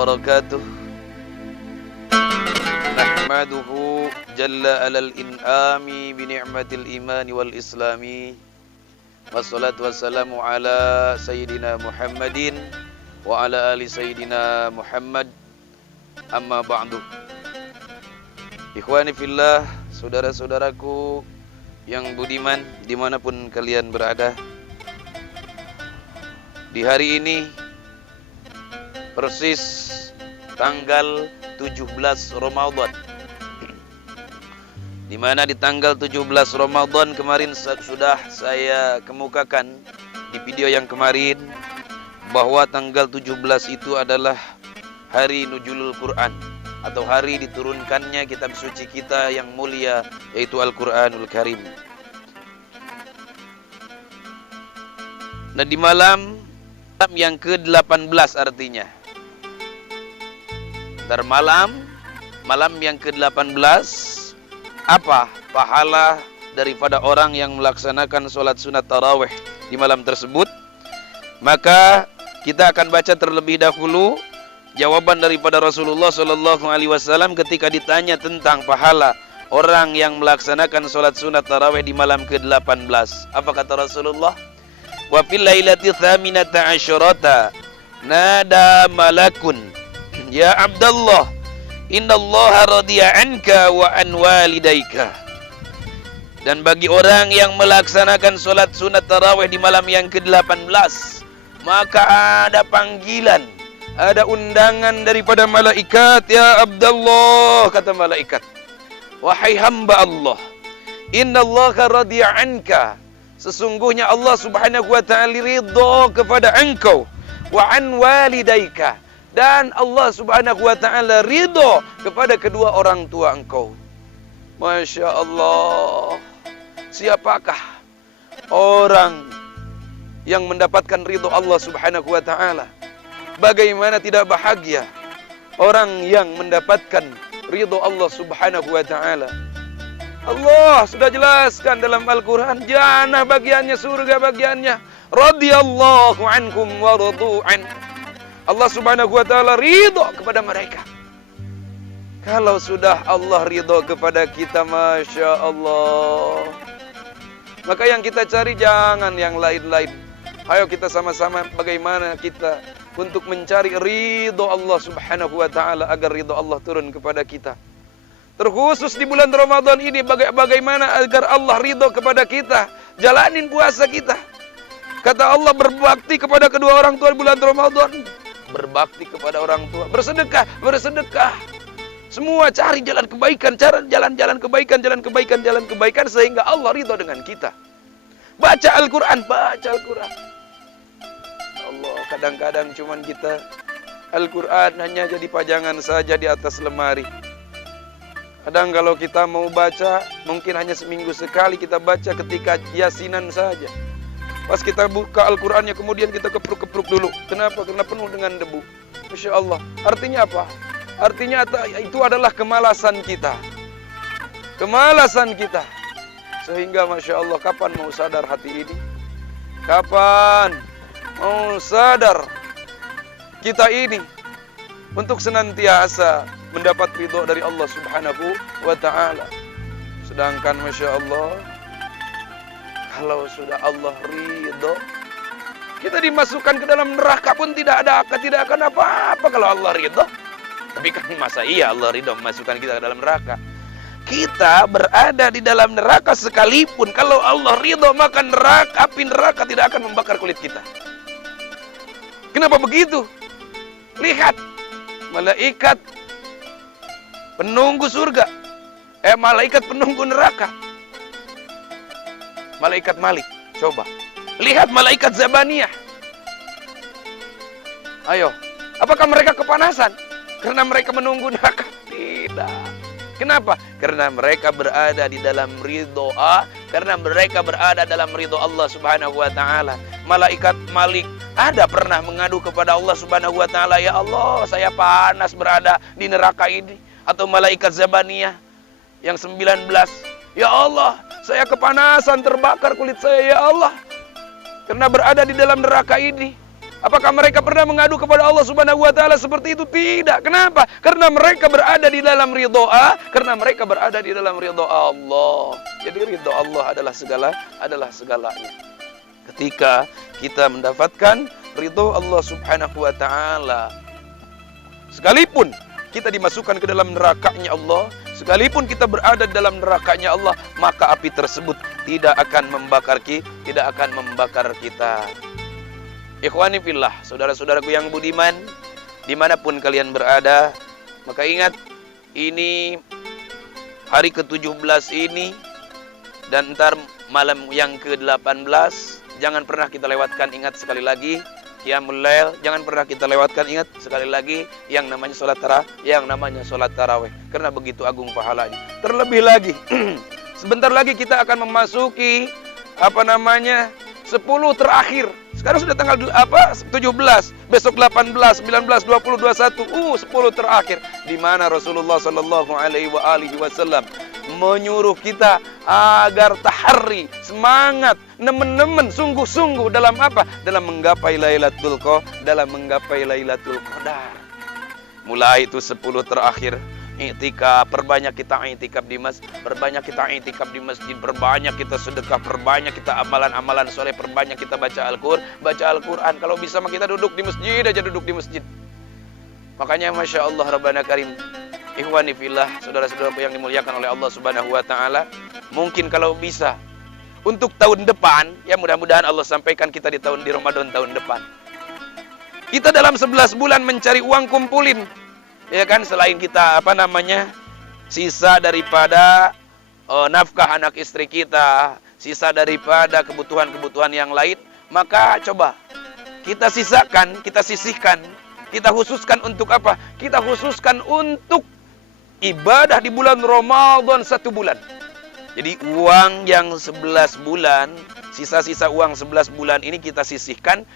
wabarakatuh. Nahmaduhu jalla alal in'ami bi ni'matil imani wal islami. Wassalatu wassalamu ala sayyidina Muhammadin wa ala ali sayyidina Muhammad. Amma ba'du. Ikhwani fillah, saudara-saudaraku yang budiman dimanapun kalian berada, di hari ini persis tanggal 17 Ramadan, di mana di tanggal 17 Ramadan kemarin sudah saya kemukakan di video yang kemarin bahwa tanggal 17 itu adalah hari Nuzulul Quran atau hari diturunkannya kitab suci kita yang mulia, yaitu Al-Quranul Karim. Nah, di malam yang ke-18 artinya. Malam yang ke-18, apa pahala daripada orang yang melaksanakan sholat sunat tarawih di malam tersebut? Maka kita akan baca terlebih dahulu jawaban daripada Rasulullah SAW ketika ditanya tentang pahala orang yang melaksanakan sholat sunat tarawih di malam ke-18. Apa kata Rasulullah? Wa fil lailati thaminata asyarata nada malakun ya Abdullah innallaha radiya anka wa an walidaika. Dan bagi orang yang melaksanakan sholat sunat tarawih di malam yang ke-18, maka ada panggilan, ada undangan daripada malaikat. Ya Abdullah, kata malaikat, wahai hamba Allah, innallaha radiya anka, sesungguhnya Allah subhanahu wa ta'ala ridho kepada engkau, wa an walidaika, dan Allah subhanahu wa ta'ala ridho kepada kedua orang tua engkau. Masya Allah, siapakah orang yang mendapatkan ridho Allah subhanahu wa ta'ala? Bagaimana tidak bahagia orang yang mendapatkan ridho Allah subhanahu wa ta'ala? Allah sudah jelaskan dalam Al-Quran, jannah bagiannya, surga bagiannya. Radiyallahu ankum wa radu'an. Allah subhanahu wa ta'ala ridho kepada mereka. Kalau sudah Allah ridho kepada kita, Masya Allah, maka yang kita cari jangan yang lain-lain. Ayo kita sama-sama bagaimana kita untuk mencari ridho Allah subhanahu wa ta'ala, agar ridho Allah turun kepada kita. Terkhusus di bulan Ramadan ini, bagaimana agar Allah ridho kepada kita? Jalanin puasa kita. Kata Allah, berbakti kepada kedua orang tua di bulan Ramadan. Berbakti kepada orang tua, bersedekah. Semua cari jalan kebaikan, jalan kebaikan sehingga Allah ridho dengan kita. Baca Al-Quran. Allah, kadang-kadang cuman kita Al-Quran hanya jadi pajangan saja di atas lemari. Kadang kalau kita mau baca, mungkin hanya seminggu sekali kita baca ketika yasinan saja. Pas kita buka Al-Qurannya, kemudian kita kepruk-kepruk dulu. Kenapa? Karena penuh dengan debu. Masya Allah. Artinya apa? Artinya itu adalah kemalasan kita. Sehingga Masya Allah, kapan mau sadar hati ini? Kapan mau sadar kita ini untuk senantiasa mendapat ridho dari Allah subhanahu wa ta'ala? Sedangkan Masya Allah, kalau sudah Allah ridho, kita dimasukkan ke dalam neraka pun tidak akan apa-apa kalau Allah ridho. Tapi kan masa iya Allah ridho memasukkan kita ke dalam neraka? Kita berada di dalam neraka sekalipun, kalau Allah ridho, maka api neraka tidak akan membakar kulit kita. Kenapa begitu? Lihat, malaikat penunggu surga, malaikat penunggu neraka, malaikat Malik. Coba lihat malaikat Zabaniyah. Ayo, apakah mereka kepanasan karena mereka menunggu neraka? Tidak. Kenapa? Karena mereka berada di dalam ridho Allah subhanahu wa ta'ala. Malaikat Malik ada pernah mengadu kepada Allah subhanahu wa ta'ala, ya Allah, saya panas berada di neraka ini. Atau malaikat Zabaniyah yang 19, ya Allah, saya kepanasan, terbakar kulit saya, ya Allah, karena berada di dalam neraka ini. Apakah mereka pernah mengadu kepada Allah Subhanahu wa taala seperti itu? Tidak. Kenapa? Karena mereka berada di dalam ridho karena mereka berada di dalam ridho Allah. Jadi ridho Allah adalah segalanya. Ketika kita mendapatkan ridho Allah Subhanahu wa taala, sekalipun kita dimasukkan ke dalam nerakanya Allah, sekalipun kita berada di dalam nerakanya Allah, maka api tersebut tidak akan membakar kita. Ikhwani fillah, saudara-saudaraku yang budiman, dimanapun kalian berada, maka ingat, ini hari ke-17 ini, dan ntar malam yang ke-18, jangan pernah kita lewatkan. Ingat sekali lagi, Qiyamul Lail, jangan pernah kita lewatkan. Ingat sekali lagi, yang namanya sholat tarawih, karena begitu agung pahalanya. Terlebih lagi, sebentar lagi kita akan memasuki 10 terakhir. Sekarang sudah tanggal 17, besok 18, 19, 20, 21, 10 terakhir, di mana Rasulullah sallallahu alaihi wasallam menyuruh kita agar tahari, semangat, nemen-nemen, sungguh-sungguh dalam dalam menggapai Lailatul Qadar. Mulai itu 10 terakhir, i'tikaf, perbanyak kita i'tikaf di masjid, perbanyak kita sedekah, perbanyak kita amalan-amalan soleh, perbanyak kita baca Al-Quran. Kalau bisa mah kita duduk di masjid. Makanya Masya Allah Rabbana Karim, ikhwani fillah, saudara-saudaraku yang dimuliakan oleh Allah Subhanahu wa taala, mungkin kalau bisa untuk tahun depan, ya mudah-mudahan Allah sampaikan kita di Ramadan tahun depan. Kita dalam 11 bulan mencari uang kumpulin, ya kan, selain kita sisa daripada nafkah anak istri kita, sisa daripada kebutuhan-kebutuhan yang lain, maka coba kita sisakan, kita sisihkan, kita khususkan untuk apa? Kita khususkan untuk ibadah di bulan Ramadan 1 bulan. Jadi uang yang 11 bulan, sisa-sisa uang 11 bulan ini kita sisihkan,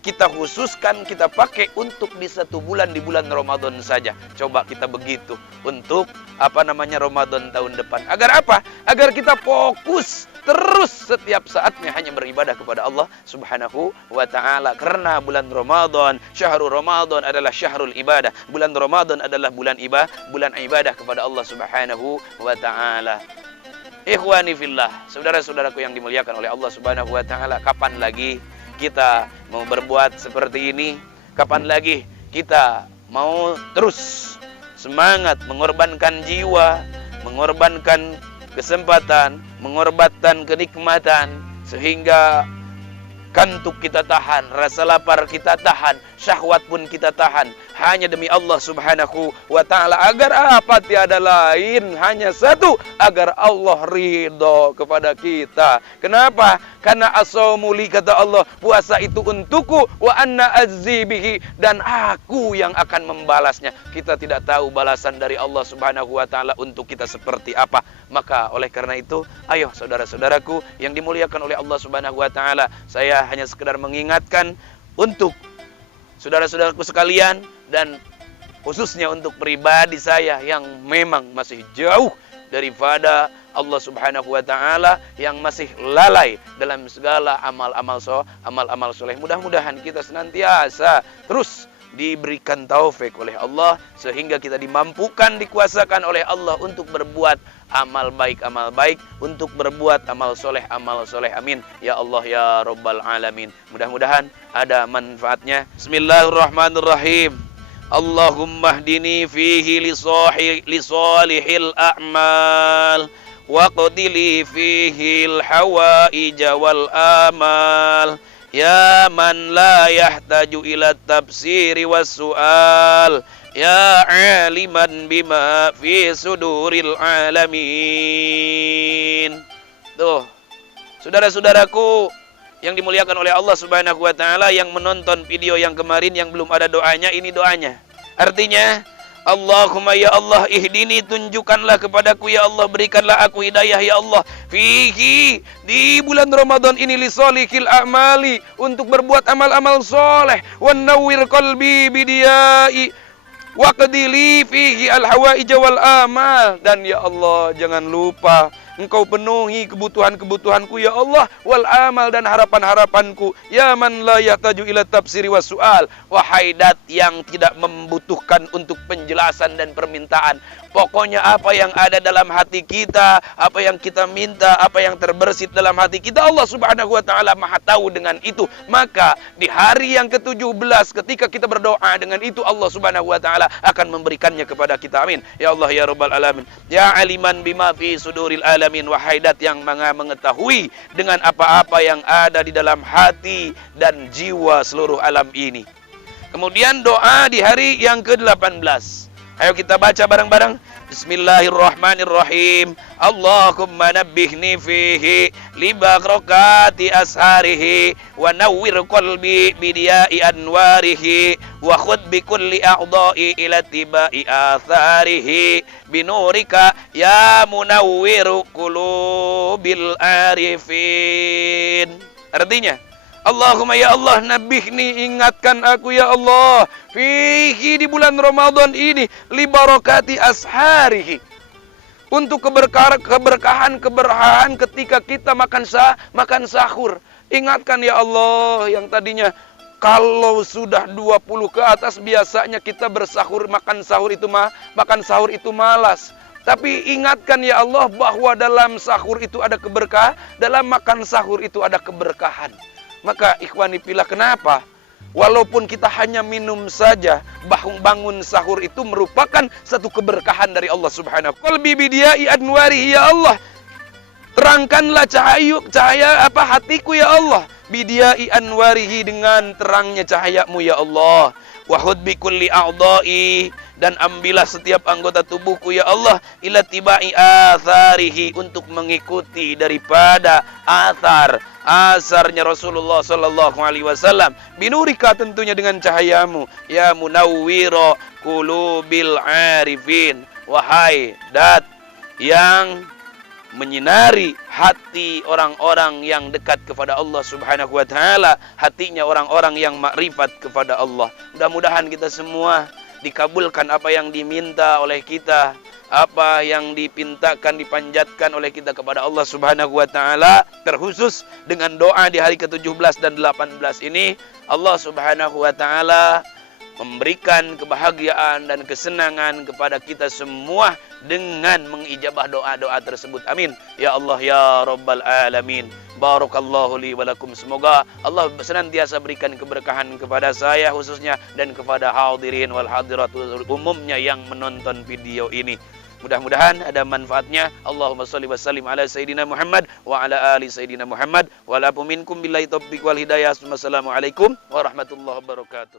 kita khususkan, kita pakai untuk di 1 bulan, di bulan Ramadan saja. Coba kita begitu untuk Ramadan tahun depan. Agar apa? Agar kita fokus terus setiap saatnya hanya beribadah kepada Allah Subhanahu wa taala. Karena bulan Ramadan, syahrul Ramadan adalah syahrul ibadah. Bulan Ramadan adalah bulan ibadah kepada Allah Subhanahu wa taala. Ikhwani fillah, saudara-saudaraku yang dimuliakan oleh Allah Subhanahu wa taala, kapan lagi kita mau berbuat seperti ini? Kapan lagi kita mau terus semangat mengorbankan jiwa, mengorbankan kesempatan, mengorbankan kenikmatan, sehingga kantuk kita tahan, rasa lapar kita tahan, syahwat pun kita tahan, hanya demi Allah Subhanahu wa ta'ala. Agar apa? Tiada lain, hanya satu, agar Allah ridho kepada kita. Kenapa? Karena as-saumuli, kata Allah, puasa itu untukku, wa anna azzi bihi, dan aku yang akan membalasnya. Kita tidak tahu balasan dari Allah Subhanahu wa ta'ala untuk kita seperti apa. Maka oleh karena itu, ayo saudara-saudaraku yang dimuliakan oleh Allah Subhanahu wa ta'ala, saya hanya sekedar mengingatkan untuk saudara-saudaraku sekalian, dan khususnya untuk pribadi saya yang memang masih jauh daripada Allah Subhanahu wa ta'ala, yang masih lalai dalam segala amal-amal soleh. Mudah-mudahan kita senantiasa terus diberikan taufik oleh Allah, sehingga kita dimampukan, dikuasakan oleh Allah untuk berbuat amal baik, untuk berbuat amal soleh. Amin ya Allah ya Rabbal Alamin. Mudah-mudahan ada manfaatnya. Bismillahirrahmanirrahim. Allahumma hdini fihi li salihil a'mal wa qdili fihi al hawaij wal amal ya man la yahtaju ila tafsiri was su'al ya aliman bima fi suduril alamin. Tuh, saudara-saudaraku yang dimuliakan oleh Allah Subhanahu wa taala, yang menonton video yang kemarin yang belum ada doanya, ini doanya. Artinya, Allahumma ya Allah ihdini, tunjukkanlah kepadaku ya Allah, berikanlah aku hidayah ya Allah, fihi, di bulan Ramadan ini, li solihil a'mali, untuk berbuat amal-amal soleh, wan nawwir qalbi bidiyai waqdili fihi al hawaij wal amal, dan ya Allah jangan lupa Engkau penuhi kebutuhan-kebutuhanku ya Allah, wal amal dan harapan-harapanku. Ya man la yahtaju ila tafsiri was su'al. Wahai dat yang tidak membutuhkan untuk penjelasan dan permintaan. Pokoknya apa yang ada dalam hati kita, apa yang kita minta, apa yang terbersit dalam hati kita, Allah Subhanahu wa taala Maha tahu dengan itu. Maka di hari yang ke-17 ketika kita berdoa dengan itu, Allah Subhanahu wa taala akan memberikannya kepada kita. Amin. Ya Allah ya rabbal alamin. Ya aliman bima fi suduril alamin. Wahai dat yang mengetahui dengan apa-apa yang ada di dalam hati dan jiwa seluruh alam ini. Kemudian doa di hari yang ke-18. Ayo kita baca bareng-bareng. Bismillahirrahmanirrahim. Allahumma nabbihni fihi li barakati asharihi wa nawwir qalbi bidiyai anwarihi wa khudh bi kulli a'dha'i ila tibai atharihi binurika ya munawwiru qulubil arifin. Artinya, Allahumma ya Allah, nabihni, ingatkan aku ya Allah, fihi di bulan Ramadan ini, li barakati asharihi, untuk keberkahan ketika kita makan sahur. Ingatkan ya Allah, yang tadinya kalau sudah 20 ke atas biasanya kita bersahur, makan sahur itu malas. Tapi ingatkan ya Allah bahwa dalam sahur itu ada keberkahan, dalam makan sahur itu ada keberkahan. Maka ikhwani fillah, kenapa? Walaupun kita hanya minum saja, bangun sahur itu merupakan satu keberkahan dari Allah Subhanahu. Qalbi bidiyai anwarihi ya Allah. Terangkanlah cahaya hatiku ya Allah. Bidiyai anwarihi, dengan terangnya cahayamu ya Allah. Wahud bi kulli a'dha'i, dan ambillah setiap anggota tubuhku ya Allah, ila tibai atharihi, untuk mengikuti daripada asarnya Rasulullah sallallahu alaihi wasallam. Binurika, tentunya dengan cahayamu, ya munawwira qulubil arifin. Wahai dat yang menyinari hati orang-orang yang dekat kepada Allah Subhanahu wa taala, hatinya orang-orang yang makrifat kepada Allah. Mudah-mudahan kita semua dikabulkan apa yang diminta oleh kita, apa yang dipintakan, dipanjatkan oleh kita kepada Allah Subhanahu wa taala. Terkhusus dengan doa di hari ke-17 dan 18 ini, Allah Subhanahu wa taala memberikan kebahagiaan dan kesenangan kepada kita semua dengan mengijabah doa-doa tersebut. Amin. Ya Allah ya rabbal alamin. Barakallahu li wa lakum. Semoga Allah senantiasa berikan keberkahan kepada saya khususnya, dan kepada hadirin wal hadirat umumnya yang menonton video ini. Mudah-mudahan ada manfaatnya. Allahumma sholli wa sallim ala Sayyidina Muhammad wa ala ali Sayyidina Muhammad wa la minkum billahi taufiq wal hidayah. Wassalamualaikum warahmatullahi wabarakatuh.